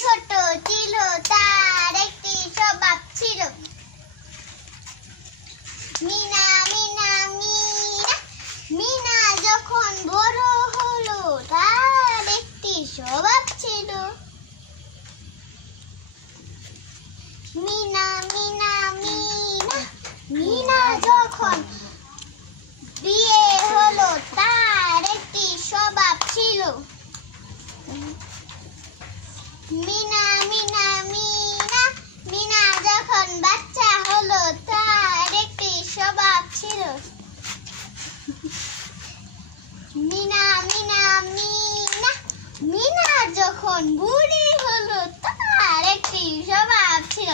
ছোট ছিল তার একটি স্বভাব ছিল। মিনা মিনা মিনা মিনা যখন বড় হলো তার একটি স্বভাব ছিল। মিনা মিনা মিনা মিনা যখন বিয়ে হলো তার একটি স্বভাব ছিল। মিনা মিনা মিনা মিনা যখন বাচ্চা হলো তার একটি স্বভাব ছিল। মিনা মিনা মিনা মিনা যখন বুড়ি হলো তার একটি স্বভাব ছিল।